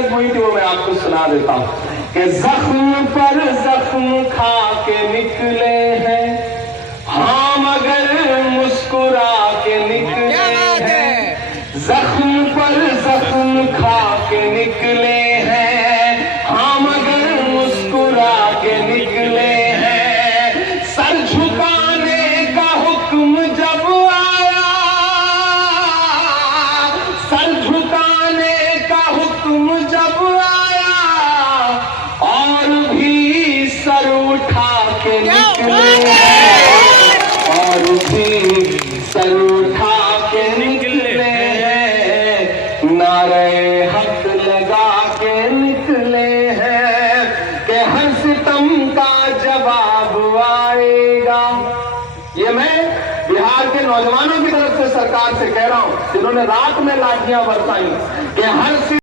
नज्म हुई थी, वो मैं आपको सुना देता हूँ कि जख्म पर जख्म खा के निकले हैं हम, अगर मुस्कुरा के निकले हैं। जख्म पर जख्म खा के निकले हैं हम, अगर मुस्कुरा के निकले हैं। सर झुकाने का हुक्म जब आया, सर झुकाने का हुक्म जब आया, और भी सर उठा के निकले हैं, और भी सर उठा के निकले हैं। नारे हक लगा के निकले हैं कि हर सितम का जवाब आएगा। ये मैं बिहार के नौजवानों की तरफ से सरकार से कह रहा हूं जिन्होंने रात में लाठियां बरसाई कि हर